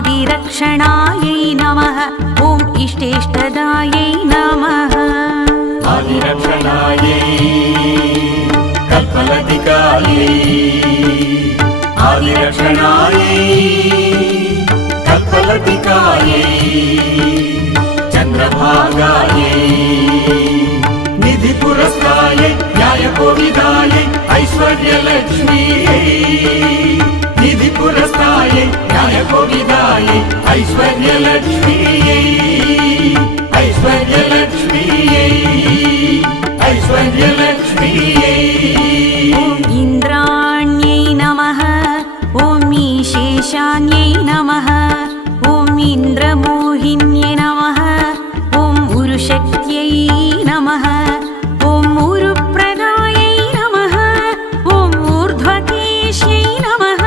आदिरक्षणायै नमः ॐ इष्टेष्टदायै नमः आदिरक्षणायै कल्पलतिकायै आदिरक्षणायै कल्पलतिकायै चन्द्रभागायै निधिपुरस्तायै न्यायकोविदायै ऐश्वर्यलक्ष्मीयै निधिपुरस्तायै न्यायकोविदायै ऐश्वर्यलक्ष्मीयै ऐश्वर्यलक्ष्मीयै ऐश्वर्यलक्ष्मीयै ॐ इन्द्राण्यै नमः ॐ ईशेशान्यै नमः ॐ इन्द्रमोहिन्यै नमः ॐ उरुशक्त्यै नमः ॐ उरुप्रदायै नमः ॐ ऊर्ध्वकेश्यै नमः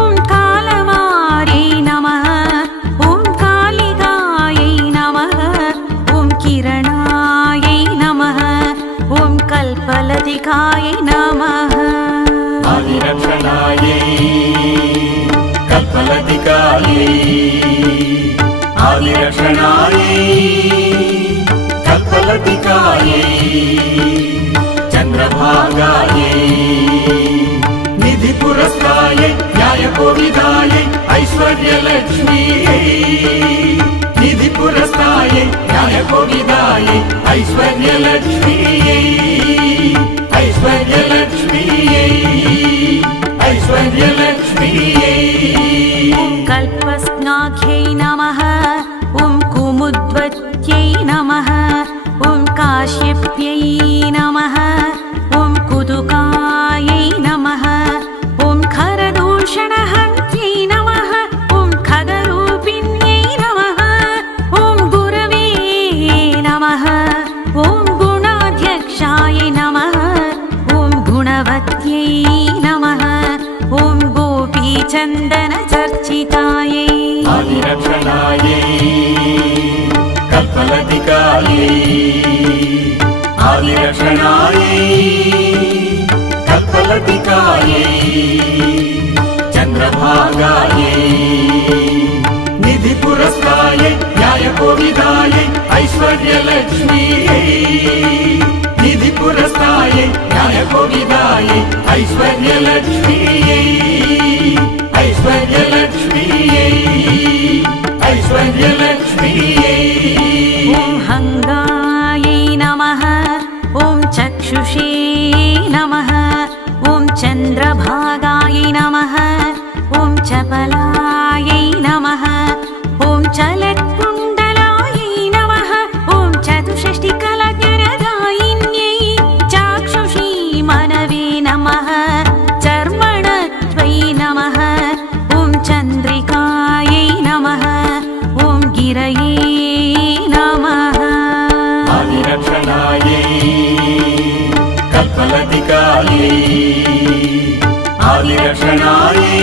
ॐ कालमार्यै नमः ॐ कालिकायै नमः ॐ किरणायै नमः ॐ कल्पलतिकायै नमः आदिरक्षणायै कल्पलतिकायै आदिरक्षणायै कल्पलतिकायै चन्द्रभागायै निधिपुरस्तायै न्यायकोविदायै ऐश्वर्यलक्ष्मीयै निधिपुरस्तायै न्यायकोविदायै ऐश्वर्यलक्ष्मीयै ऐश्वर्यलक्ष्मीयै ऐश्वर्यलक्ष्मीयै ॐ कल्पस्नाख्यै नमः ॐ कुमुद्वत्यै नमः ॐ काश्यप्यै नमः ॐ कुतुकायै नमः ॐ खरदूषणहन्त्यै नमः ॐ खगरूपिण्यै नमः ॐ गुरवे नमः ॐ गुणाध्यक्षायै नमः ॐ गुणवत्यै नमः ॐ गोपीचन्दनचर्चितायै आदिरक्षणायै कल्पलतिकायै आदिरक्षणायै कल्पलतिकायै चन्द्रभागायै निधिपुरस्तायै न्यायकोविदायै ऐश्वर्यलक्ष्मीयै निधिपुरस्तायै न्यायकोविदायै ऐश्वर्यलक्ष्मीयै ऐश्वर्यलक्ष्मीयै ऐश्वर्यलक्ष्मीयै ॐ हङ्गायै नमः ॐ चक्षुषे नमः ॐ चन्द्रभागायै नमः ॐ चपलायै नमः ॐ चलत्कुण्डलायै नमः ॐ चतुष्षष्टिकलज्ञरदायिन्यै चाक्षुषी मनवे नमः चर्मणत्वै नमः ॐ चन्द्रिकायै नमः ॐ गिरये नमः आदिरक्षणायै कल्पलतिकायै आदिरक्षणायै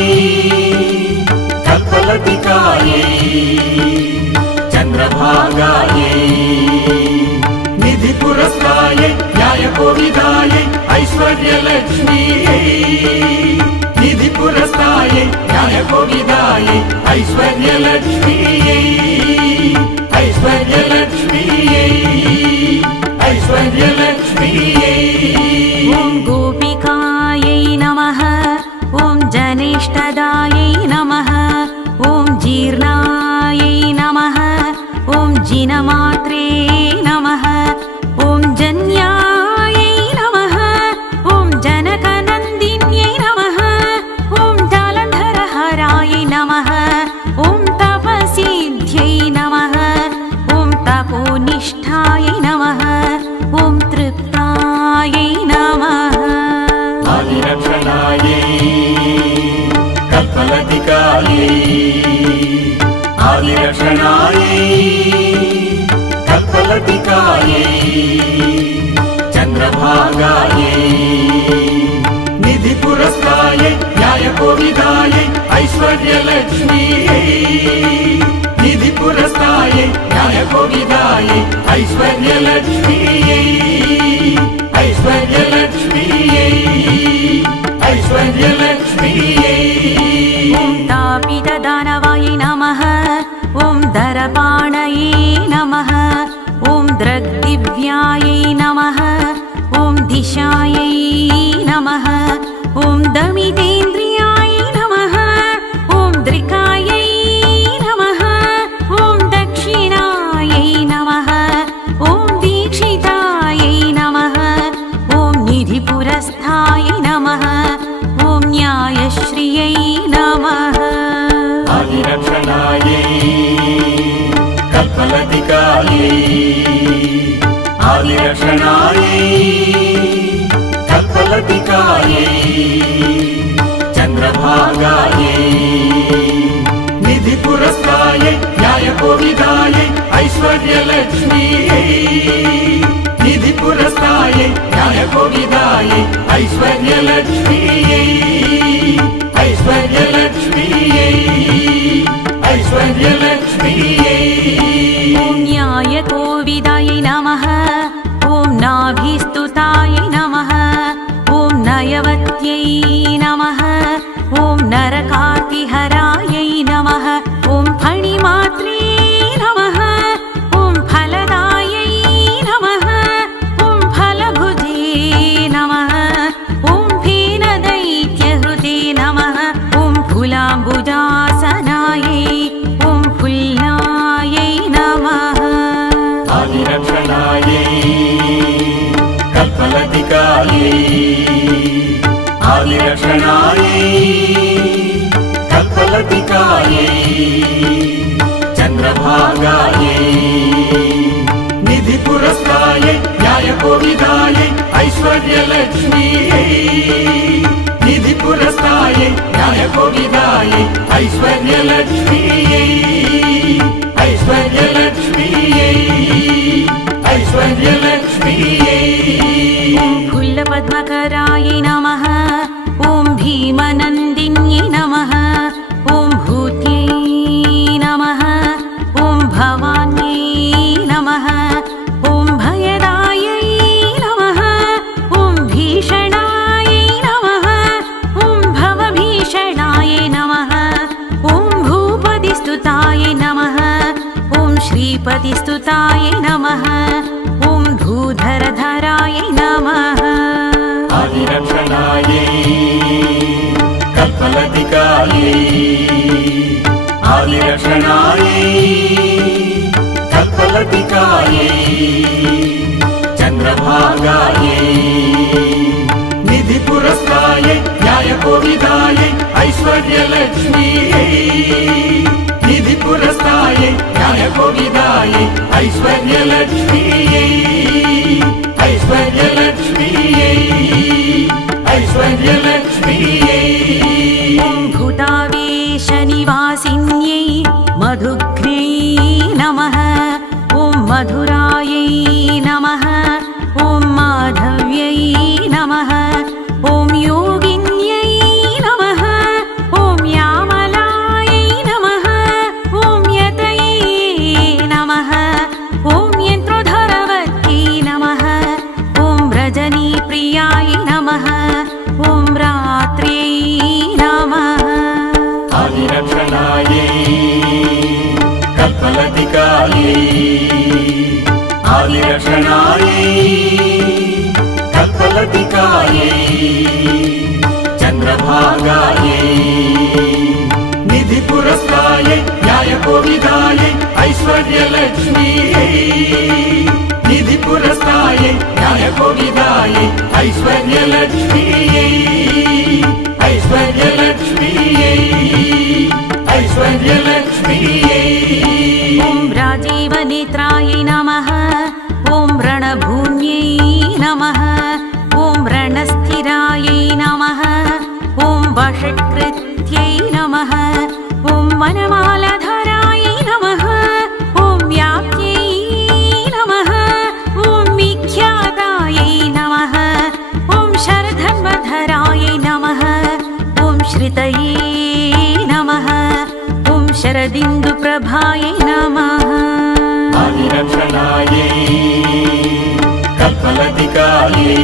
कल्पलतिकायै चन्द्रभागायै निधिपुरस्तायै न्यायकोविदायै ऐश्वर्यलक्ष्मीयै निधिपुरस्तायै न्यायकोविदायै ऐश्वर्यलक्ष्मीयै ऐश्वर्यलक्ष्मीयै ऐश्वर्यलक्ष्मीयै ॐ गोपिकायै नमः ॐ जनेष्ठदायै नमः ॐ जीर्णायै नमः ॐ जिनमात्रे नमः ॐ जन्यायै नमः ॐ जनकनन्दिन्यै नमः ॐ जालन्धरहरायै नमः ॐ तपसिद्ध्यै नमः ॐ तपोनिष्ठायै नमः ॐ तृप्तायै नमः आदिरक्षणायै कल्पलतिकायै आदिरक्षणायै कल्पलतिकायै चन्द्रभागायै निधिपुरस्तायै न्यायकोविदायै ऐश्वर्यलक्ष्मीयै निधिपुरस्तायै न्यायकोविदायै ऐश्वर्यलक्ष्मीयै ऐश्वर्यलक्ष्मीयै ऐश्वर्यलक्ष्मीयै ॐ तापितदानवायै नमः दरपाणये नमः ॐ दृग्दिव्यायै नमः ॐ दिशायै नमः ॐ दमितेन्द्रियाय नमः ॐ दृकायै नमः ॐ दक्षिणायै नमः ॐ दीक्षितायै नमः ॐ निधिपुरस्थाय नमः ॐ न्यायश्रियै नमः आदिरक्षणायै कल्पलतिकायै आदिरक्षणायै कल्पलतिकायै चन्द्रभागायै निधिपुरस्तायै न्यायकोविदायै ऐश्वर्यलक्ष्मीयै निधिपुरस्तायै न्यायकोविदायै ऐश्वर्यलक्ष्मीयै ऐश्वर्यलक्ष्मीयै ऐश्वर्यलक्ष्मीयै ॐ न्यायकोविदायै नमः ॐ नाभिस्तुताय नमः ॐ नयवत्यै नमः ॐ नरकातिहरायै नमः ॐ फणिमात्रे नमः ॐ फलदायै नमः ॐ फलभुजे नमः ॐ फेनदैत्यहृते नमः ॐ फुलाम्बुजासनायै ॐ फुल्लायै नमः आदिरक्षणायै कल्पलतिकायै आदिरक्षणायै कल्पलतिकायै चन्द्रभागायै निधिपुरस्तायै न्यायकोविदायै ऐश्वर्यलक्ष्मीयै निधिपुरस्तायै न्यायकोविदायै ऐश्वर्यलक्ष्मीयै ऐश्वर्यलक्ष्मीयै ऐश्वर्यलक्ष्मीयै ॐ फुल्लपद्मकराय नमः ॐ भीमनन्दिन्यै नमः ॐ भूत्यै नमः ॐ भवान्यै नमः ॐ भयदायै नमः ॐ भीषणायै नमः ॐ भवभीषणाय नमः ॐ भूपतिस्तुताय नमः ॐ श्रीपतिस्तुताय नमः ॐ भूधरधराय नमः आदिरक्षणायै कल्पलतिकायै आदिरक्षणायै कल्पलतिकायै चन्द्रभागायै निधिपुरस्तायै न्यायकोविदायै ऐश्वर्यलक्ष्मीयै निधिपुरस्तायै न्यायकोविदायै ऐश्वर्यलक्ष्मीयै ऐश्वर्यलक्ष्मीयै ऐश्वर्यलक्ष्मीयै ॐ भूतावेशनिवासिन्यै मधुघ्नै नमः ॐ मधुरायै नमः ॐ माधव्यै नमः ॐ योगिन्यै नमः ॐ यामलायै नमः ॐ यतये नमः ॐ यन्त्रोधरवत्यै नमः ॐ व्रजनीप्रियाय नमः ॐ रात्र्यै नमः आदिरक्षणायै कल्पलतिकायै आदिरक्षणायै कल्पलतिकायै चन्द्रभागायै निधिपुरस्तायै न्यायकोविदायै ऐश्वर्यलक्ष्मीयै निधिपुरस्तायै न्यायकोविदायै ऐश्वर्यलक्ष्मीयै ऐश्वर्यलक्ष्मीयै ऐश्वर्यलक्ष्मीयै ॐ राजीवनेत्राय नमः ॐ रणभूम्यै नमः ॐ रणस्थिरायै नमः ॐ वषट्कृत्यै नमः ॐ वनमालधराय नमः ॐ व्याप्त्यै नमः ॐ विख्यातायै नमः ॐ शरधन्वधराय नमः ॐ श्रितये नमः ॐ शरदिन्दुप्रभाय नमः आदिरक्षणायै कल्पलतिकायै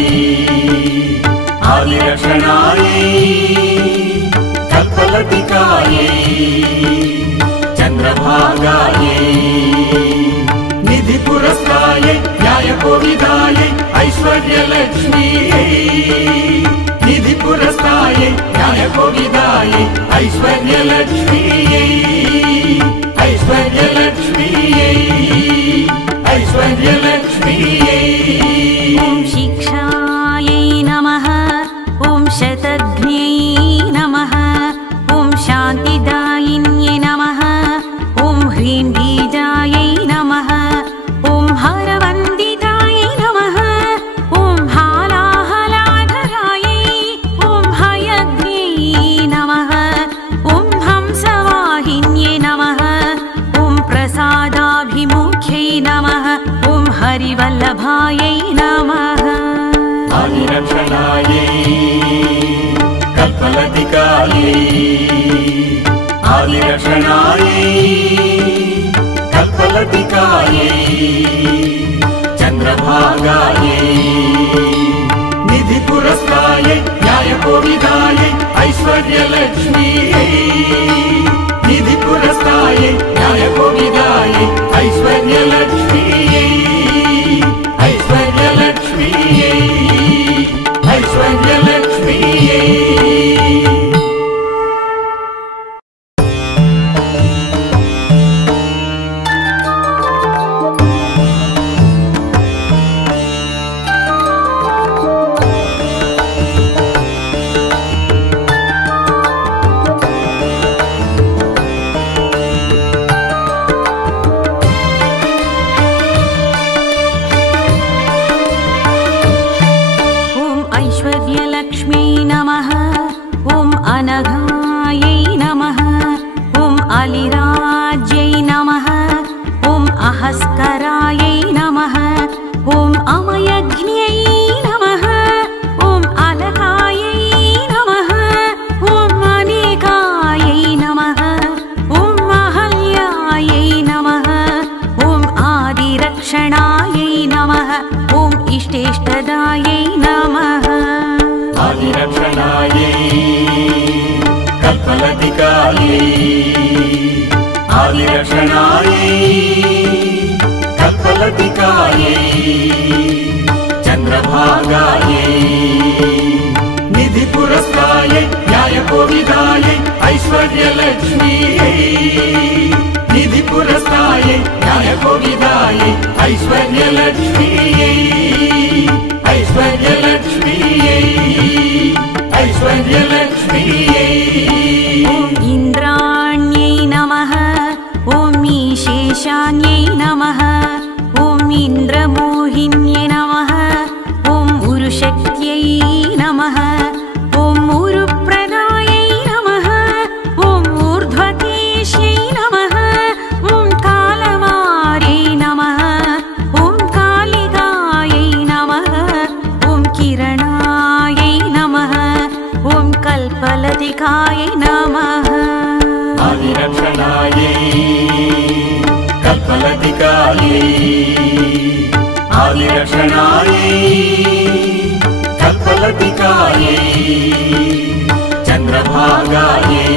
आदिरक्षणायै कल्पलतिकायै चन्द्रभागायै चन्द्रभागायै निधिपुरस्तायै न्यायकोविदायै ऐश्वर्यलक्ष्मीयै निधिपुरस्तायै न्यायकोविदायै ऐश्वर्यलक्ष्मीयै ऐश्वर्यलक्ष्मीयै ऐश्वर्यलक्ष्मीयै ॐ शिक्षायै नमः ॐ शतघ्न्यै नमः ॐ शान्तिदायिन्यै नमः ॐ ह्रीं बीजायै नमः ॐ हरवन्दितायै नमः ॐ हालाहलाधरायै ॐ हयग्न्यै नमः ॐ हंसवाहिन्यै नमः ॐ प्रसादाभिमुख्यै नमः ॐ हरिवल्लभायै नमः आदिरक्षणायै कल्पलतिकायै आदिरक्षणायै कल्पलतिकायै चन्द्रभागायै निधिपुरस्तायै न्यायकोविदायै ऐश्वर्यलक्ष्मीयै निधिपुरस्तायै न्यायकोविदायै ऐश्वर्यलक्ष्मीयै ऐश्वर्यलक्ष्मीयै ऐश्वर्यलक्ष्मीयै ऐश्वर्यलक्ष्मी नमः ॐ अनघायै नमः ॐ अलिराज्यै नमः ॐ अहस्करायै नमः ॐ अमयघ्न्यै नमः ॐ अलकायै नमः ॐ अनेकायै नमः ॐ अहल्यायै नमः ॐ आदिरक्षणायै नमः ॐ इष्टेष्टदायै नमः आदिरक्षणायै कल्पलतिकायै आदिरक्षणायै कल्पलतिकायै चन्द्रभागायै निधिपुरस्तायै न्यायकोविदायै ऐश्वर्यलक्ष्मीयै निधिपुरस्तायै न्यायकोविदायै ऐश्वर्यलक्ष्मीयै ऐश्वर्यलक्ष्मीयै ऐश्वर्यलक्ष्मीयै ॐ इन्द्राण्यै नमः ॐ ईशेशान्यै नमः ॐ इन्द्रमोहिन्यै नमः ॐ उरुशक्त्यै नमः ॐ उरुप्रदायै नमः ॐ ऊर्ध्वकेश्यै नमः ॐ कालमार्यै नमः ॐ कालिकायै नमः ॐ किरणायै नमः ॐ कल्पलतिकायै नमः आदिरक्षणायै कल्पलतिकायै आदिरक्षणायै कल्पलतिकायै चन्द्रभागायै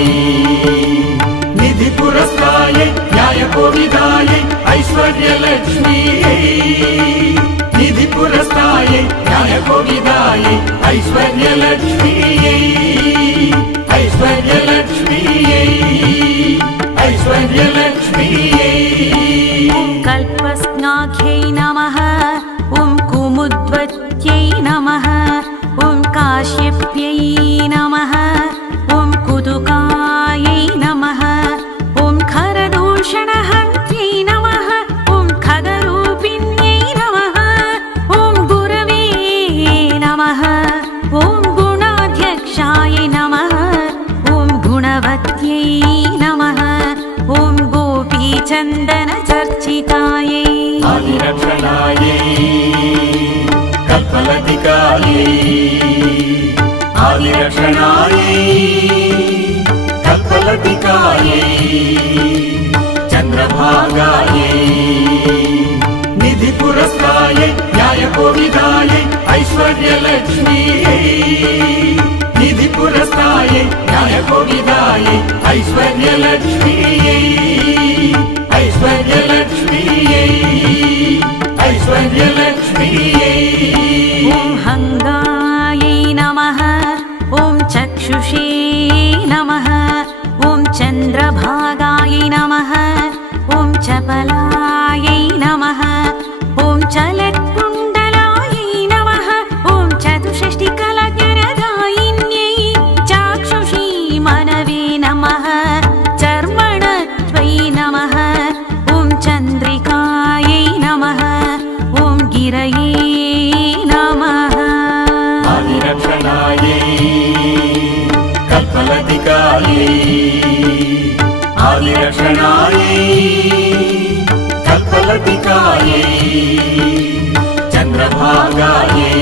निधिपुरस्तायै न्यायकोविदायै ऐश्वर्यलक्ष्मीयै निधिपुरस्तायै न्यायकोविदायै ऐश्वर्यलक्ष्मीयै ऐश्वर्यलक्ष्मीयै ऐश्वर्यलक्ष्मीयै ॐ कल्पस्नाख्यै नमः ॐ कुमुद्वत्यै नमः ॐ काश्यप्यै नमः ॐ कुतुकायै नमः ॐ खरदूषणहन्त्यै नमः ॐ खगरूपिण्यै नमः ॐ गुरवे नमः ॐ गुणाध्यक्षायै नमः ॐ गुणवत्यै नमः ॐ गोपीचन्दनचर्चितायै आदिरक्षणायै कल्पलतिकायै आदिरक्षणायै कल्पलतिकायै चन्द्रभागायै निधिपुरस्तायै न्यायकोविदायै ऐश्वर्यलक्ष्मीयै निधिपुरस्तायै न्यायकोविदायै ऐश्वर्यलक्ष्मीयै चपलायै नमः ॐ चलत्कुण्डलायै नमः ॐ चतुष्षष्टिकलज्ञानदायिन्यै चाक्षुषी मनवे नमः चर्मणत्वै नमः ॐ चन्द्रिकायै नमः ॐ गिरये नमः आदिरक्षणायै कल्पलतिकायै आदिरक्षणायै कल्पलतिकायै चन्द्रभागायै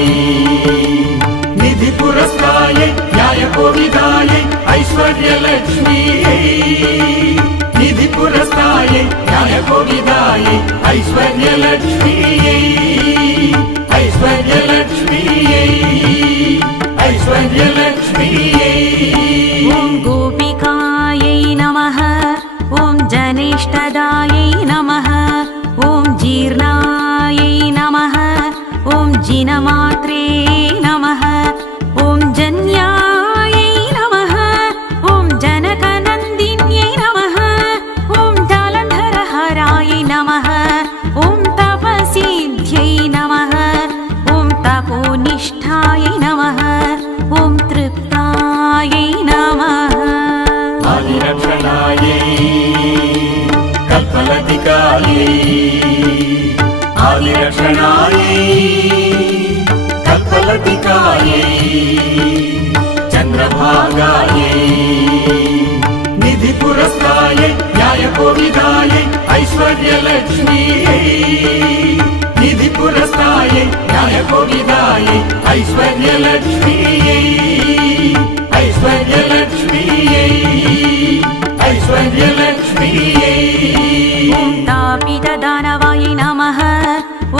निधिपुरस्तायै न्यायकोविदायै ऐश्वर्यलक्ष्मीयै निधिपुरस्तायै न्यायकोविदायै ऐश्वर्यलक्ष्मीयै ऐश्वर्यलक्ष्मीयै ऐश्वर्यलक्ष्मीयै ॐ गोपिकायै नमः ॐ जनेष्ठदायै नमः ॐ जीर्णायै नमः ॐ जिनमात्रे नमः ॐ जन्यायै नमः ॐ जनकनन्दिन्यै नमः ॐ जालन्धरहरायै नमः ॐ तपसिद्ध्यै नमः ॐ तपोनिष्ठायै नमः ॐ तृप्तायै नमः आदिरक्षणायै कल्पलतिकायै आदिरक्षणायै कल्पलतिकायै चन्द्रभागायै निधिपुरस्तायै न्यायकोविदायै ऐश्वर्यलक्ष्मीयै निधिपुरस्तायै न्यायकोविदायै ऐश्वर्यलक्ष्मीयै ऐश्वर्यलक्ष्मीयै ऐश्वर्यलक्ष्मीयै ॐ तापितदानवायै नमः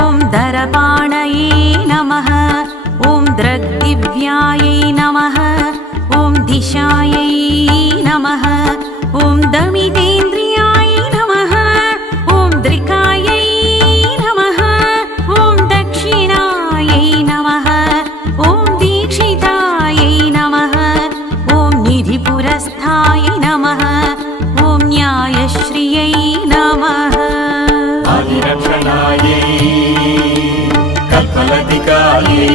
ॐ दरपाणये नमः ॐ दृग्दिव्यायै नमः ॐ दिशायै नमः ॐ दमितेन्द्रियायै नमः ॐ दृकायै नमः ॐ दक्षिणायै नमः ॐ दीक्षितायै नमः ॐ निधिपुरस्थायै नमः ॐ न्यायश्रियै नमः आदिरक्षणायै कल्पलतिकायै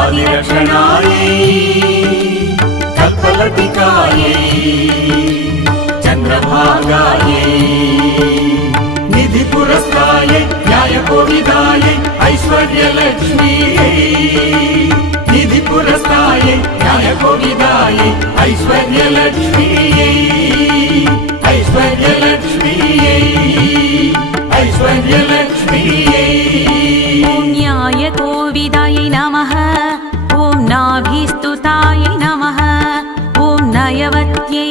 आदिरक्षणायै कल्पलतिकायै चन्द्रभागायै निधिपुरस्तायै न्यायकोविदायै ऐश्वर्यलक्ष्मीयै निधिपुरस्तायै न्यायकोविदायै ऐश्वर्यलक्ष्मीयै ऐश्वर्यलक्ष्मीयै ऐश्वर्यलक्ष्मीयै ॐ न्यायकोविदायै नमः ॐ नाभिस्तुतायै नमः ॐ नयवत्यै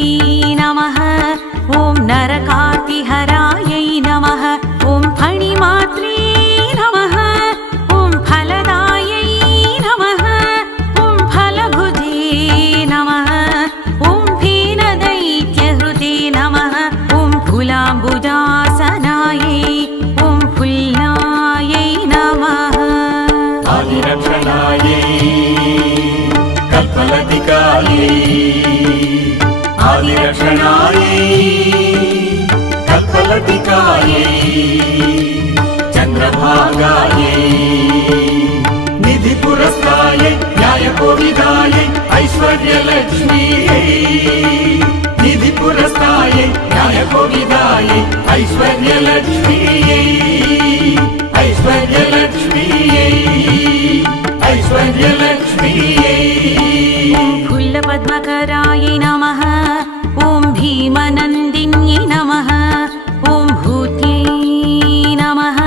नमः ॐ नरकातिहरायै नमः ॐ फणिमात्रे नमः ॐ फलदायै नमः ॐ फलभुजे नमः ॐ फेनदैत्यहृते नमः ॐ फुलाम्बुजासनायै ॐ फुल्लायै नमः आदिरक्षणायै कल्पलतिकायै आदिरक्षणायै कल्पलतिकायै चन्द्रभागायै निधिपुरस्तायै न्यायकोविदायै ऐश्वर्यलक्ष्मीयै निधिपुरस्तायै न्यायकोविदायै ऐश्वर्यलक्ष्मीयै ऐश्वर्यलक्ष्मीयै ऐश्वर्यलक्ष्मीयै ॐ फुल्लपद्मकरायै नमः ॐ भीमनन्दिन्यै नमः ॐ भूत्यै नमः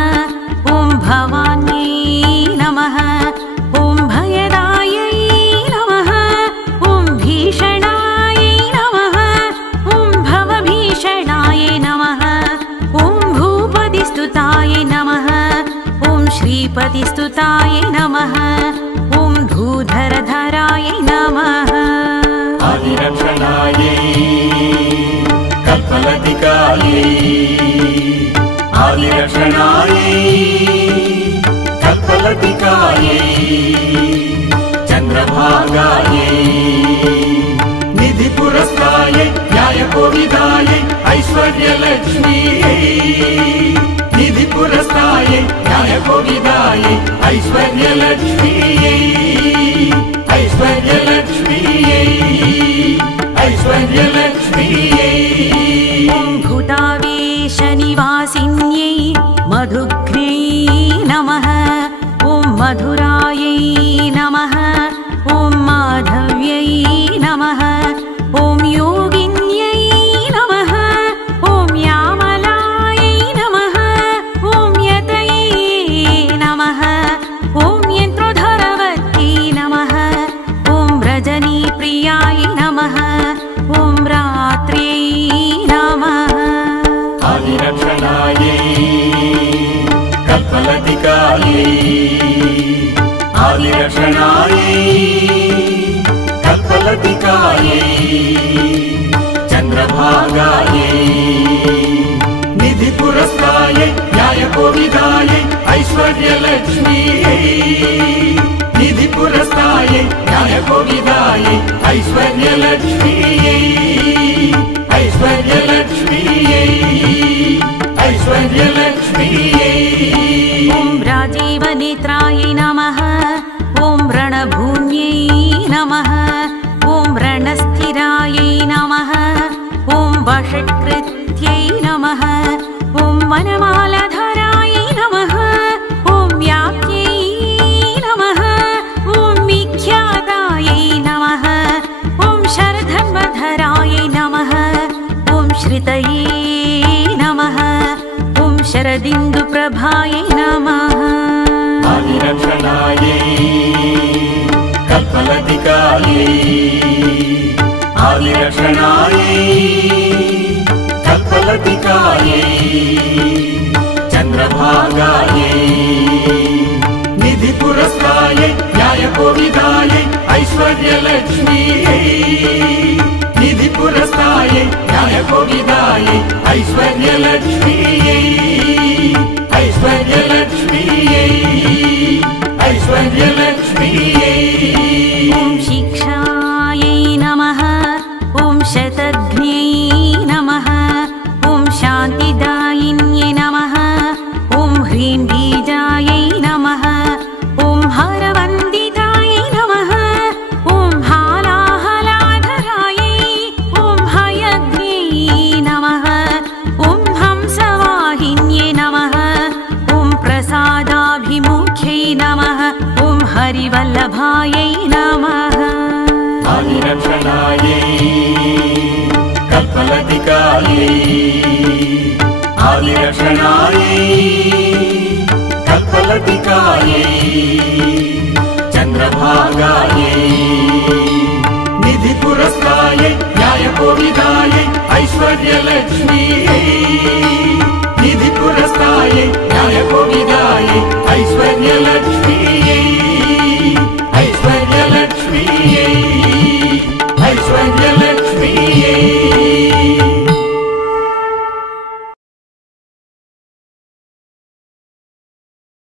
ॐ भवान्यै नमः ॐ भयदायै नमः ॐ भीषणायै नमः ॐ भवभीषणायै नमः ॐ भूपतिस्तुतायै नमः ॐ श्रीपतिस्तुतायै नमः ॐ धूधरधरायै नमः आदिरक्षणायै कल्पलतिकायै आदिरक्षणायै कल्पलतिकायै चन्द्रभागायै निधिपुरस्तायै न्यायकोविदायै ऐश्वर्यलक्ष्मीयै ऐश्वर्यलक्ष्मीयै निधिपुरस्तायै न्यायकोविदायै ऐश्वर्यलक्ष्मीयै ऐश्वर्यलक्ष्मीयै ऐश्वर्यलक्ष्मीयै भूतावेशनिवासिन्यै मधुग्र्यै नमः ॐ मधुरायै नमः ॐ माधव्यै नमः ॐ योगिन्यै नमः ॐ यामलायै नमः ॐ यतये नमः ॐ यन्त्रोधरवत्यै नमः ॐ रजनीप्रियाय नमः ॐ रात्र्यै नमः आदिरक्षणायै कल्पलतिकायै आदिरक्षणायै कल्पलतिकायै चन्द्रभागायै निधिपुरस्तायै न्यायकोविदायै ऐश्वर्यलक्ष्मीयै निधिपुरस्तायै न्यायकोविदायै ऐश्वर्यलक्ष्मीयै ऐश्वर्यलक्ष्मीयै ऐश्वर्यलक्ष्मीयै ॐ राजीवनेत्रायै नमः ॐ रणभूम्यै नमः ॐ रणस्थिरायै नमः ॐ वषट्कृत्यै नमः ॐ वनमालधरायै नमः ॐ व्याप्यै नमः ॐ विख्यातायै नमः ॐ शरधन्वधरायै नमः ॐ श्रितये नमः ॐ शरदिन्दुप्रभायै नमः आदिरक्षणायै कल्पलतिकायै आदिरक्षणायै कल्पलतिकायै चन्द्रभागायै निधिपुरस्तायै न्यायकोविदायै ऐश्वर्यलक्ष्मीयै निधिपुरस्तायै न्यायकोविदायै ऐश्वर्यलक्ष्मीयै ऐश्वर्यलक्ष्मीयै ऐश्वर्यलक्ष्मीयै ॐ शिक्षायै नमः ॐ शतघ्न्यै नमः ॐ शान्तिदायिन्यै नमः ॐ ह्रीं बीजायै नमः ॐ हरवन्दितायै नमः ॐ हालाहलाधरायै ॐ हयग्र्यै नमः ॐ हंसवाहिन्यै नमः ॐ प्रसादाभिमुख्यै नमः ॐ हरिवल्लभायै नमः आदिरक्षणायै कल्पलतिकायै आदिरक्षणायै कल्पलतिकायै चन्द्रभागायै निधिपुरस्तायै न्यायकोविदायै ऐश्वर्यलक्ष्मीयै निधिपुरस्तायै न्यायकोविदायै ऐश्वर्यलक्ष्मीयै